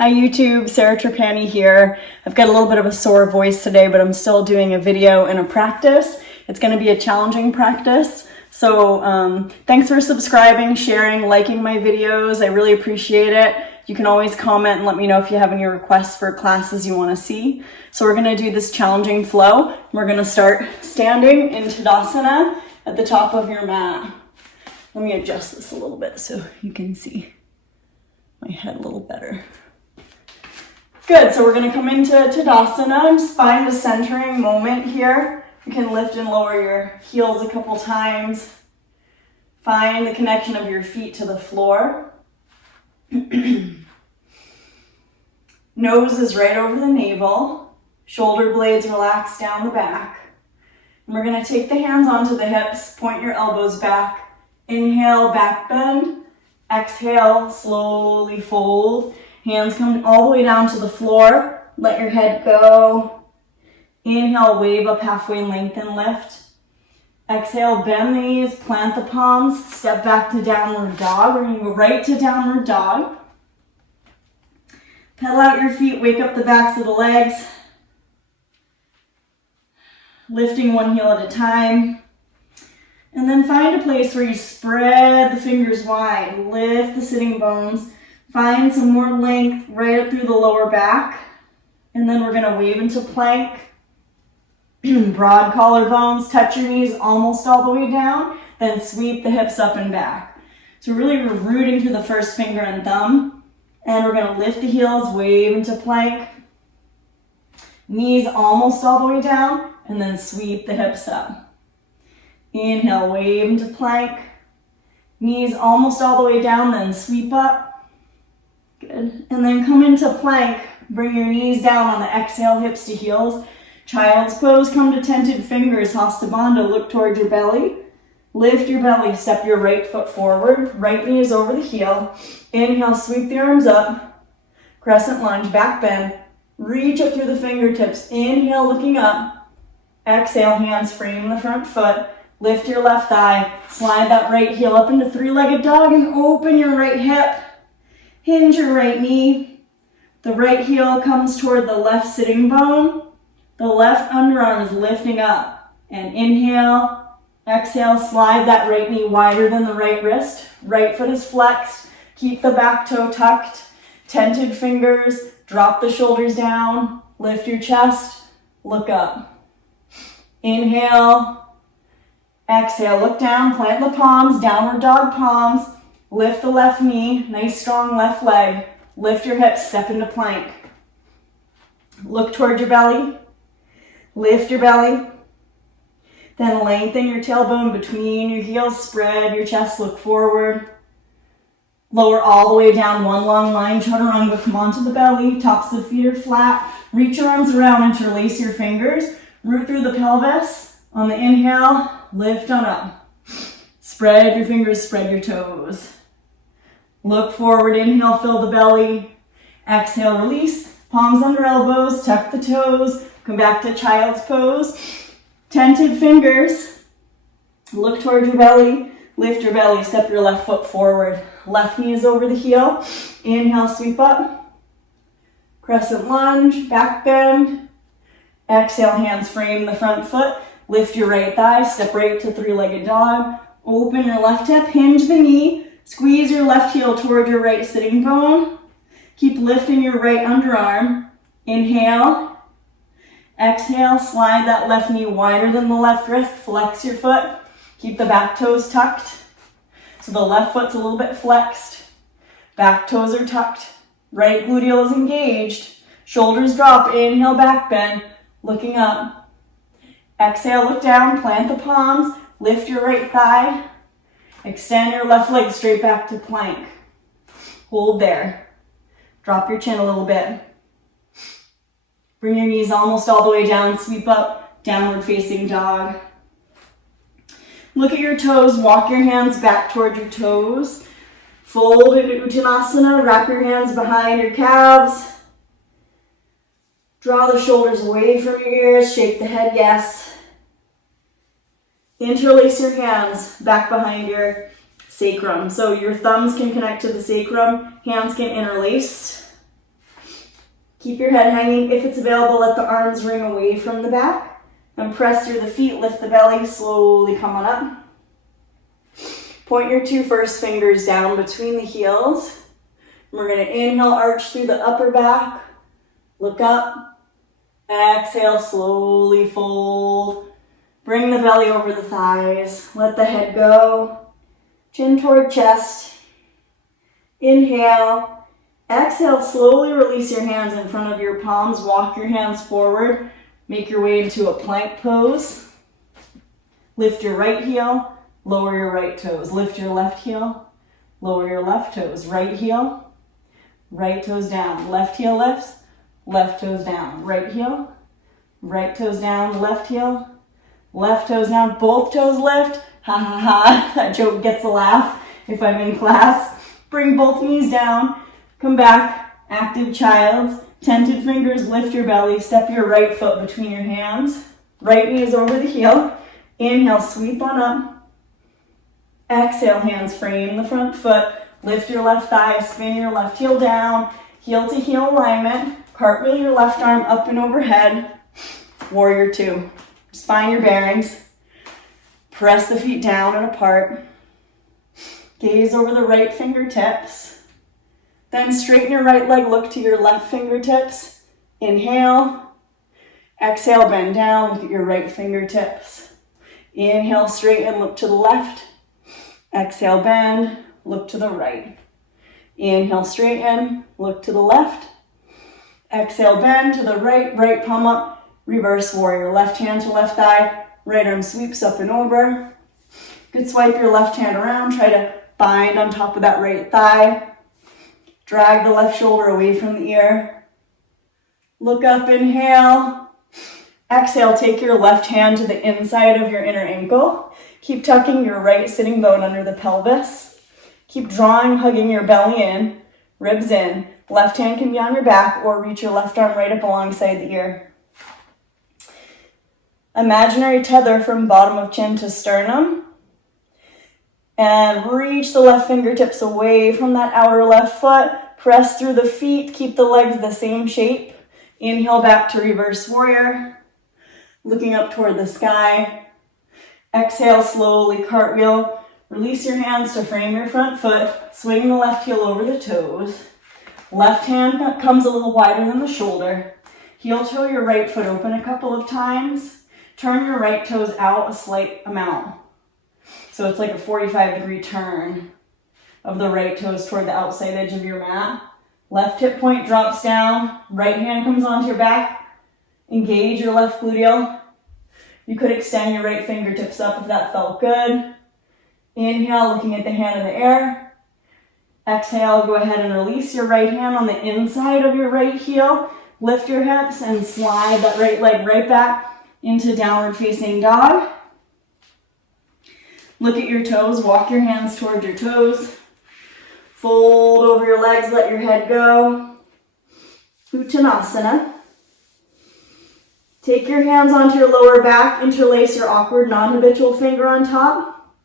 Hi YouTube, Sarah Trapani here. I've got a little bit of a sore voice today, but I'm still doing a video and a practice. It's going to be a challenging practice. So thanks for subscribing, sharing, liking my videos. I really appreciate it. You can always comment and let me know if you have any requests for classes you want to see. So we're going to do this challenging flow. We're going to start standing in Tadasana at the top of your mat. Let me adjust this a little bit so you can see my head a little better. Good, so we're going to come into Tadasana. Just find a centering moment here. You can lift and lower your heels a couple times. Find the connection of your feet to the floor. Nose is right over the navel. Shoulder blades relax down the back. And we're going to take the hands onto the hips, point your elbows back. Inhale, back bend. Exhale, slowly fold. Hands come all the way down to the floor. Let your head go. Inhale, wave up halfway, lengthen, lift. Exhale, bend the knees, plant the palms, step back to downward dog. We're going to go right to downward dog. Pedal out your feet, wake up the backs of the legs. Lifting one heel at a time. And then find a place where you spread the fingers wide. Lift the sitting bones. Find some more length right up through the lower back. And then we're going to wave into plank. Broad collarbones, touch your knees almost all the way down. Then sweep the hips up and back. So really we're rooting through the first finger and thumb. And we're going to lift the heels, wave into plank. Knees almost all the way down. And then sweep the hips up. Inhale, wave into plank. Knees almost all the way down, then sweep up. Good. And then come into plank. Bring your knees down on the exhale, hips to heels. Child's pose, come to tented fingers. Hasta Bandha, look toward your belly. Lift your belly, step your right foot forward. Right knee is over the heel. Inhale, sweep the arms up. Crescent lunge, back bend. Reach up through the fingertips. Inhale, looking up. Exhale, hands frame the front foot. Lift your left thigh. Slide that right heel up into three-legged dog and open your right hip. Hinge your right knee. The right heel comes toward the left sitting bone. The left underarm is lifting up. And inhale, exhale, slide that right knee wider than the right wrist. Right foot is flexed. Keep the back toe tucked. Tented fingers. Drop the shoulders down. Lift your chest. Look up. Inhale. Exhale, look down. Plant the palms. Downward dog palms. Lift the left knee, nice strong left leg. Lift your hips, step into plank. Look toward your belly. Lift your belly. Then lengthen your tailbone between your heels. Spread your chest, look forward. Lower all the way down, one long line, chaturanga. Come onto the belly, tops of the feet are flat. Reach your arms around, interlace your fingers. Root through the pelvis. On the inhale, lift on up. Spread your fingers, spread your toes. Look forward, inhale, fill the belly. Exhale, release. Palms under elbows, tuck the toes. Come back to child's pose. Tented fingers. Look toward your belly. Lift your belly, step your left foot forward. Left knee is over the heel. Inhale, sweep up. Crescent lunge, back bend. Exhale, hands frame the front foot. Lift your right thigh, step right to three-legged dog. Open your left hip, hinge the knee. Squeeze your left heel toward your right sitting bone. Keep lifting your right underarm. Inhale. Exhale, slide that left knee wider than the left wrist. Flex your foot. Keep the back toes tucked. So the left foot's a little bit flexed. Back toes are tucked. Right gluteal is engaged. Shoulders drop. Inhale, back bend. Looking up. Exhale, look down. Plant the palms. Lift your right thigh. Extend your left leg straight back to plank. Hold there. Drop your chin a little bit. Bring your knees almost all the way down. Sweep up. Downward facing dog. Look at your toes. Walk your hands back toward your toes. Fold into Uttanasana. Wrap your hands behind your calves. Draw the shoulders away from your ears. Shake the head yes. Interlace your hands back behind your sacrum. So your thumbs can connect to the sacrum, hands can interlace. Keep your head hanging. If it's available, let the arms ring away from the back. And press through the feet, lift the belly, slowly come on up. Point your 2 first fingers down between the heels. We're going to inhale, arch through the upper back. Look up. Exhale, slowly fold. Bring the belly over the thighs. Let the head go. Chin toward chest. Inhale. Exhale, slowly release your hands in front of your palms. Walk your hands forward. Make your way into a plank pose. Lift your right heel, lower your right toes. Lift your left heel, lower your left toes. Right heel, right toes down. Left heel lifts, left toes down. Right heel, right toes down. Left heel, left toes down. Both toes lift. Ha ha ha. That joke gets a laugh if I'm in class. Bring both knees down. Come back, active child. Tented fingers, lift your belly. Step your right foot between your hands. Right knee is over the heel. Inhale, sweep on up. Exhale, hands frame the front foot. Lift your left thigh, spin your left heel down. Heel to heel alignment. Cartwheel your left arm up and overhead. Warrior 2. Just find your bearings. Press the feet down and apart. Gaze over the right fingertips. Then straighten your right leg, look to your left fingertips. Inhale. Exhale, bend down, look at your right fingertips. Inhale, straighten, look to the left. Exhale, bend, look to the right. Inhale, straighten, look to the left. Exhale, bend to the right, right palm up. Reverse warrior, left hand to left thigh. Right arm sweeps up and over. Good, swipe your left hand around. Try to bind on top of that right thigh. Drag the left shoulder away from the ear. Look up, inhale. Exhale, take your left hand to the inside of your inner ankle. Keep tucking your right sitting bone under the pelvis. Keep drawing, hugging your belly in, ribs in. Left hand can be on your back or reach your left arm right up alongside the ear. Imaginary tether from bottom of chin to sternum. And reach the left fingertips away from that outer left foot. Press through the feet. Keep the legs the same shape. Inhale back to reverse warrior. Looking up toward the sky. Exhale, slowly cartwheel. Release your hands to frame your front foot. Swing the left heel over the toes. Left hand comes a little wider than the shoulder. Heel toe your right foot open a couple of times. Turn your right toes out a slight amount. So it's like a 45-degree turn of the right toes toward the outside edge of your mat. Left hip point drops down. Right hand comes onto your back. Engage your left gluteal. You could extend your right fingertips up if that felt good. Inhale, looking at the hand in the air. Exhale, go ahead and release your right hand on the inside of your right heel. Lift your hips and slide that right leg right back into downward facing dog. Look at your toes, walk your hands towards your toes. Fold over your legs, let your head go. Uttanasana. Take your hands onto your lower back, interlace your awkward non-habitual finger on top.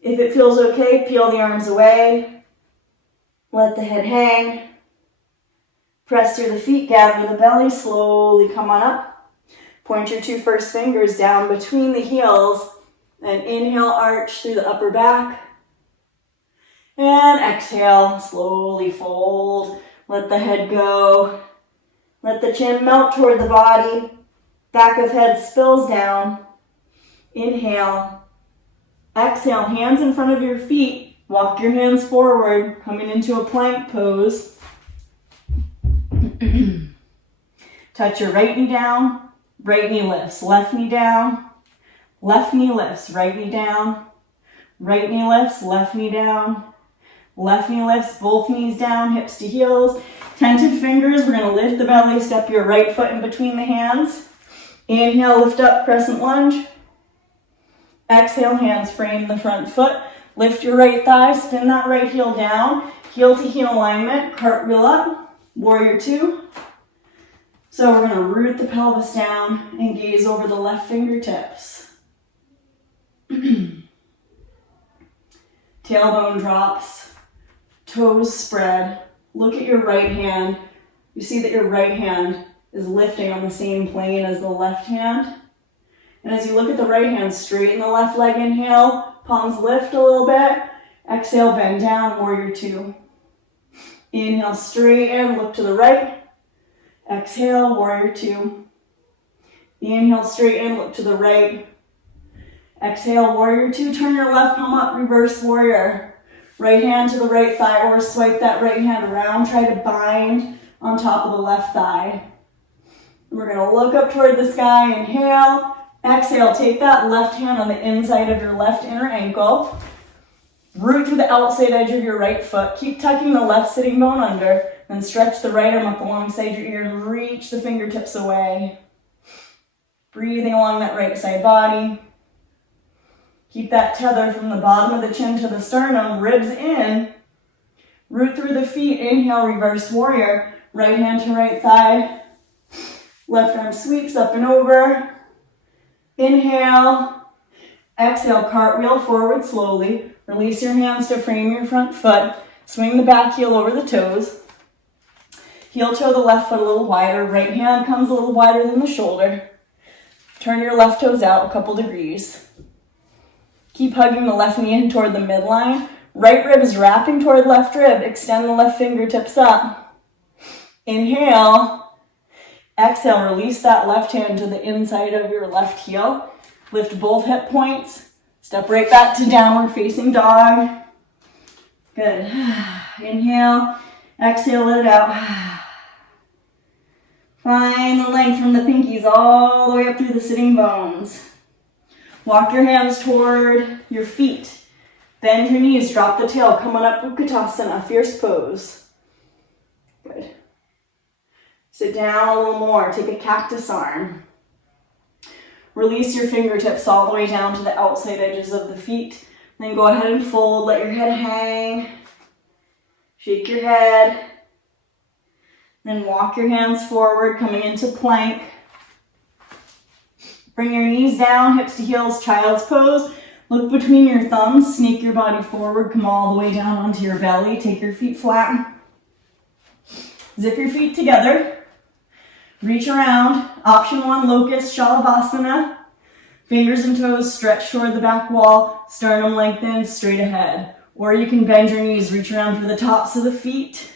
If it feels okay, peel the arms away. Let the head hang. Press through the feet, gather the belly, slowly come on up. Point your 2 first fingers down between the heels. And inhale, arch through the upper back. And exhale, slowly fold. Let the head go. Let the chin melt toward the body. Back of head spills down. Inhale. Exhale, hands in front of your feet. Walk your hands forward, coming into a plank pose. Touch your right knee down. Right knee lifts. Left knee down. Left knee lifts, right knee down. Right knee lifts, left knee down. Left knee lifts, both knees down, hips to heels. Tented fingers, we're gonna lift the belly, step your right foot in between the hands. Inhale, lift up, crescent lunge. Exhale, hands frame the front foot. Lift your right thigh, spin that right heel down. Heel to heel alignment, cartwheel up, warrior 2. So we're gonna root the pelvis down and gaze over the left fingertips. Tailbone drops, toes spread. Look at your right hand. You see that your right hand is lifting on the same plane as the left hand. And as you look at the right hand, straighten the left leg, inhale, palms lift a little bit. Exhale, bend down, warrior two. Inhale, straighten, look to the right. Exhale, warrior two. Inhale, straighten, look to the right. Exhale, warrior two. Turn your left palm up, reverse warrior. Right hand to the right thigh, or swipe that right hand around. Try to bind on top of the left thigh. And we're going to look up toward the sky. Inhale. Exhale, take that left hand on the inside of your left inner ankle. Root through the outside edge of your right foot. Keep tucking the left sitting bone under. Then stretch the right arm up alongside your ear and reach the fingertips away. Breathing along that right side body. Keep that tether from the bottom of the chin to the sternum, ribs in. Root through the feet. Inhale, reverse warrior. Right hand to right thigh. Left arm sweeps up and over. Inhale. Exhale, cartwheel forward slowly. Release your hands to frame your front foot. Swing the back heel over the toes. Heel toe the left foot a little wider. Right hand comes a little wider than the shoulder. Turn your left toes out a couple degrees. Keep hugging the left knee in toward the midline. Right rib is wrapping toward left rib. Extend the left fingertips up. Inhale. Exhale, release that left hand to the inside of your left heel. Lift both hip points. Step right back to downward facing dog. Good. Inhale. Exhale, let it out. Find the length from the pinkies all the way up through the sitting bones. Walk your hands toward your feet. Bend your knees, drop the tail, come on up, Utkatasana, fierce pose. Good. Sit down a little more, take a cactus arm. Release your fingertips all the way down to the outside edges of the feet. Then go ahead and fold, let your head hang. Shake your head. Then walk your hands forward, coming into plank. Bring your knees down, hips to heels, child's pose. Look between your thumbs, snake your body forward, come all the way down onto your belly. Take your feet flat. Zip your feet together. Reach around. Option one, locust, Shalabhasana. Fingers and toes stretch toward the back wall, sternum lengthened, straight ahead. Or you can bend your knees, reach around for the tops of the feet.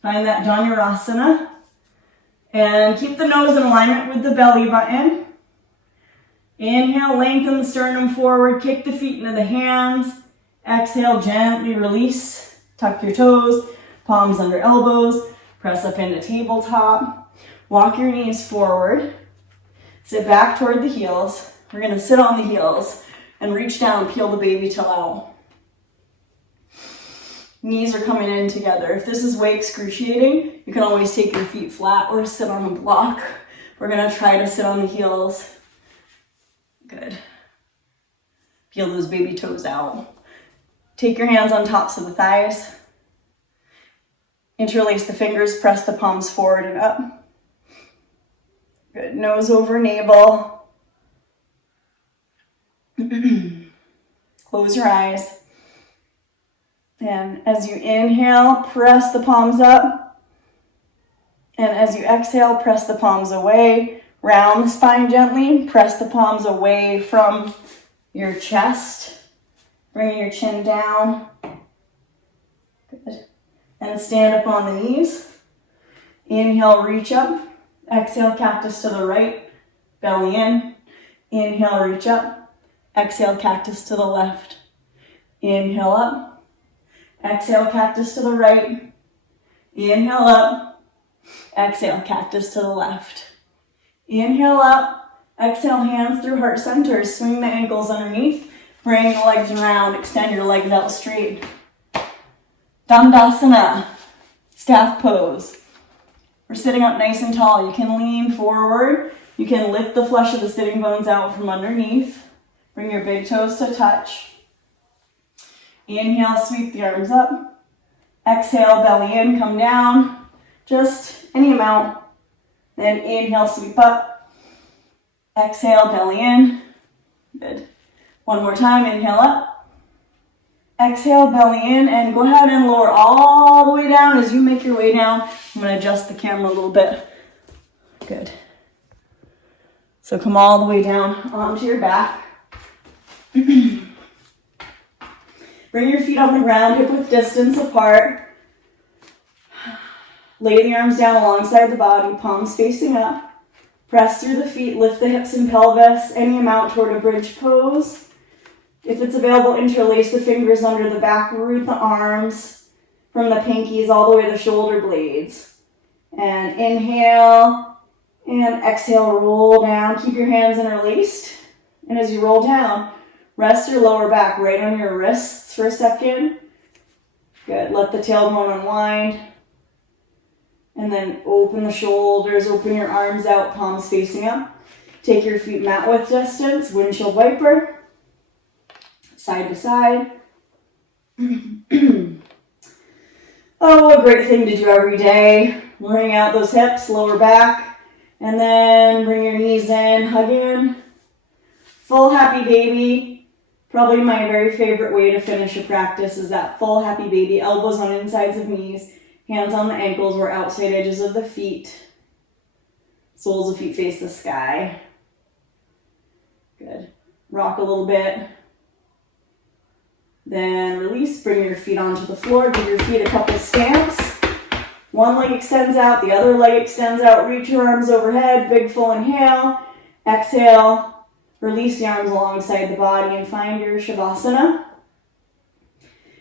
Find that Dhanurasana. And keep the nose in alignment with the belly button. Inhale, lengthen the sternum forward, kick the feet into the hands. Exhale, gently release. Tuck your toes, palms under elbows. Press up into tabletop. Walk your knees forward. Sit back toward the heels. We're going to sit on the heels and reach down, peel the baby toe out. Knees are coming in together. If this is way excruciating, you can always take your feet flat or sit on a block. We're going to try to sit on the heels. Good. Peel those baby toes out. Take your hands on tops of the thighs. Interlace the fingers, press the palms forward and up. Good. Nose over navel. Close your eyes. And as you inhale, press the palms up. And as you exhale, press the palms away. Round the spine gently. Press the palms away from your chest. Bring your chin down. Good. And stand up on the knees. Inhale, reach up. Exhale, cactus to the right. Belly in. Inhale, reach up. Exhale, cactus to the left. Inhale up. Exhale, cactus to the right. Inhale up. Exhale, cactus to the left. Inhale up. Exhale, hands through heart centers. Swing the ankles underneath. Bring the legs around. Extend your legs out straight. Dandasana. Staff pose. We're sitting up nice and tall. You can lean forward. You can lift the flesh of the sitting bones out from underneath. Bring your big toes to touch. Inhale, sweep the arms up. Exhale, belly in, come down. Just any amount. Then inhale, sweep up. Exhale, belly in. Good. One more time, inhale up. Exhale, belly in, and go ahead and lower all the way down as you make your way down. I'm going to adjust the camera a little bit. Good. So come all the way down onto your back. Bring your feet on the ground, hip width distance apart. Lay the arms down alongside the body, palms facing up. Press through the feet, lift the hips and pelvis, any amount toward a bridge pose. If it's available, interlace the fingers under the back, root the arms from the pinkies all the way to the shoulder blades. And inhale and exhale, roll down. Keep your hands interlaced. And as you roll down, rest your lower back right on your wrists for a second. Good. Let the tailbone unwind. And then open the shoulders, open your arms out, palms facing up. Take your feet mat width distance, windshield wiper. Side to side. Oh, what a great thing to do every day. Bring out those hips, lower back, and then bring your knees in, hug in. Full happy baby. Probably my very favorite way to finish a practice is that full happy baby. Elbows on insides of knees, hands on the ankles or outside edges of the feet. Soles of feet face the sky. Good. Rock a little bit. Then release, bring your feet onto the floor, give your feet a couple stamps. One leg extends out, the other leg extends out, reach your arms overhead, big full inhale. Exhale, release the arms alongside the body and find your Savasana.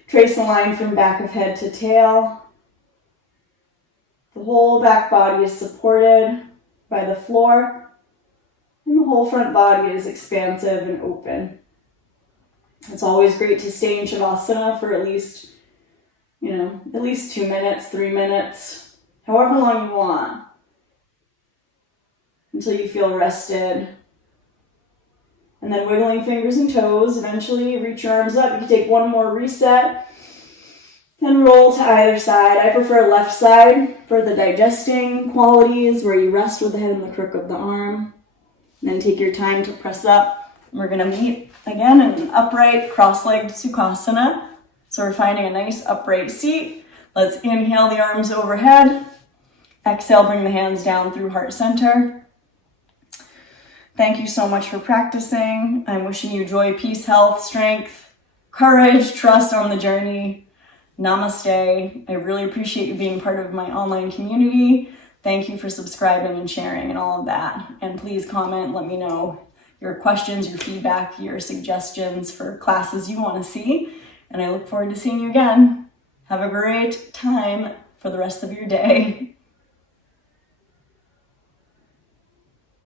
Trace the line from back of head to tail. The whole back body is supported by the floor, and the whole front body is expansive and open. It's always great to stay in Savasana for at least 2 minutes, 3 minutes, however long you want, until you feel rested. And then wiggling fingers and toes, eventually reach your arms up. You can take one more reset and roll to either side. I prefer left side for the digesting qualities, where you rest with the head in the crook of the arm. And then take your time to press up. We're going to meet again in an upright cross-legged Sukhasana. So we're finding a nice upright seat. Let's inhale the arms overhead. Exhale, bring the hands down through heart center. Thank you so much for practicing. I'm wishing you joy, peace, health, strength, courage, trust on the journey. Namaste. I really appreciate you being part of my online community. Thank you for subscribing and sharing and all of that. And please comment, let me know your questions, your feedback, your suggestions for classes you want to see. And I look forward to seeing you again. Have a great time for the rest of your day.